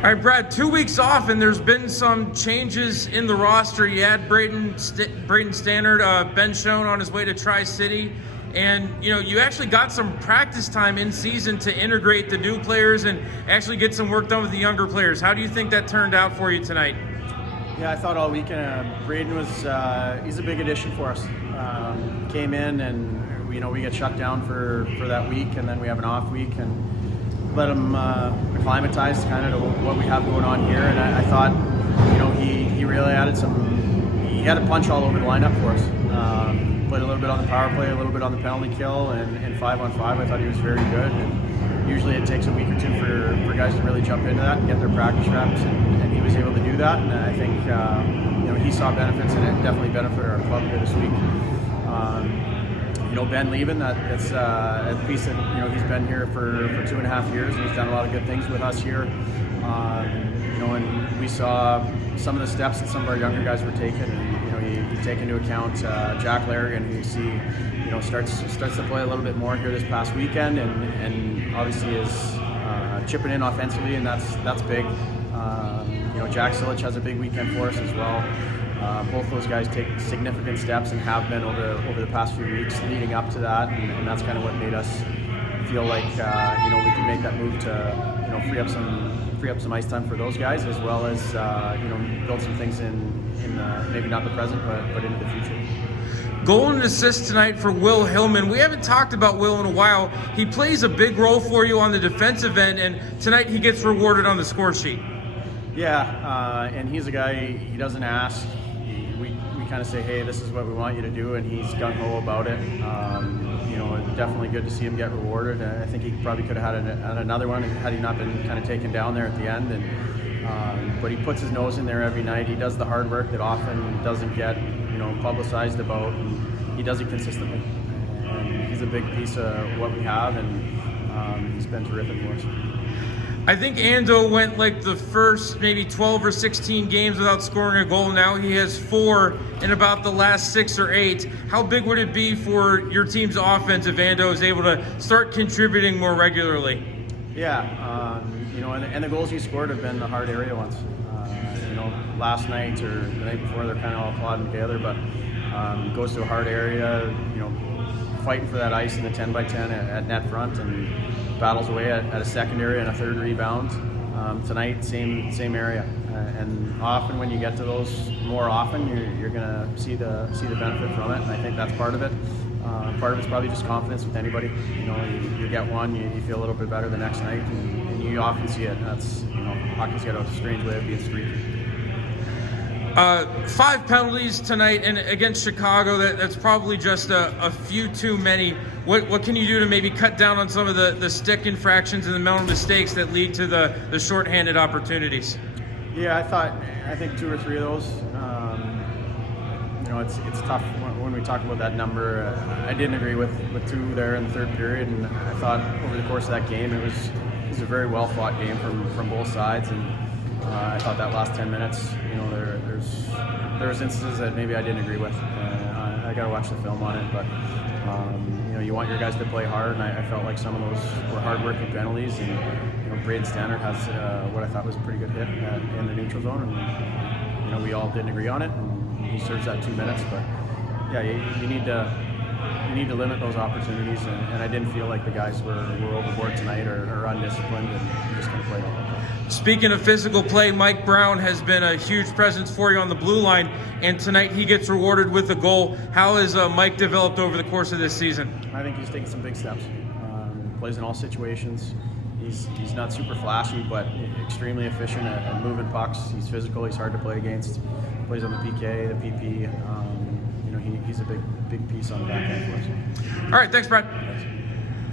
All right, Brad, 2 weeks off, and there's been some changes in the roster. You had Braden Stannard, Ben Schoen on his way to Tri-City, and you actually got some practice time in season to integrate the new players and actually get some work done with the younger players. How do you think that turned out for you tonight? Yeah, I thought all weekend Braden was he's a big addition for us. Came in and we get shut down for that week, and then we have an off week and let him acclimatize kind of to what we have going on here. And I thought he really added he had a punch all over the lineup for us. Played a little bit on the power play, a little bit on the penalty kill, and 5-on-5. I thought he was very good. And usually it takes a week or two for guys to really jump into that and get their practice reps, and he was able to do that. And I think he saw benefits, and it definitely benefited our club here this week. Ben leaving, that's a piece that he's been here for 2.5 years, and he's done a lot of good things with us here. And we saw some of the steps that some of our younger guys were taking. And, you take into account Jack Larrigan, who you see starts to play a little bit more here this past weekend, and obviously is chipping in offensively, and that's big. Jack Silich has a big weekend for us as well. Both those guys take significant steps and have been over the past few weeks leading up to that, and that's kind of what made us feel like we can make that move to free up some ice time for those guys, as well as build some things in maybe not the present but into the future. Goal and assist tonight for Will Helm. We haven't talked about Will in a while. He plays a big role for you on the defensive end, and tonight he gets rewarded on the score sheet. Yeah, and he's a guy, he doesn't ask. We kind of say, hey, this is what we want you to do, and he's gung-ho about it. Definitely good to see him get rewarded. I think he probably could have had another one had he not been kind of taken down there at the end. But he puts his nose in there every night. He does the hard work that often doesn't get publicized about, and he does it consistently. And he's a big piece of what we have, and he's been terrific for us. I think Ando went like the first maybe 12 or 16 games without scoring a goal. Now he has 4 in about the last 6 or 8. How big would it be for your team's offense if Ando is able to start contributing more regularly? Yeah, and the goals he scored have been the hard area ones. Last night or the night before, they're kind of all plodding together, but goes to a hard area, fighting for that ice in the 10x10 at net front, and battles away at a secondary and a third rebound. Tonight, same area, and often when you get to those more often, you're going to see the benefit from it, and I think that's part of it. Part of it's probably just confidence with anybody. You get one, you feel a little bit better the next night, and you often see it. That's hockey's got a strange way of being streaky. 5 penalties tonight, and against Chicago, that's probably just a few too many. What can you do to maybe cut down on some of the stick infractions and the mental mistakes that lead to the shorthanded opportunities? Yeah, I think 2 or 3 of those. It's tough when we talk about that number. I didn't agree with 2 there in the third period, and I thought over the course of that game it was a very well fought game from both sides, and I thought that last 10 minutes, there was instances that maybe I didn't agree with. I got to watch the film on it, but you want your guys to play hard, and I felt like some of those were hard-working penalties. And Braden Stannard has what I thought was a pretty good hit in the neutral zone, and we all didn't agree on it. And he serves that 2 minutes, but yeah, you need to limit those opportunities, and I didn't feel like the guys were overboard tonight or undisciplined, and just going to play it. Speaking of physical play, Mike Brown has been a huge presence for you on the blue line, and tonight he gets rewarded with a goal. How has Mike developed over the course of this season? I think he's taken some big steps. Plays in all situations. He's not super flashy, but extremely efficient at moving pucks. He's physical. He's hard to play against. Plays on the PK, the PP. He's a big piece on the back end for us. All right, thanks, Brad. Thanks.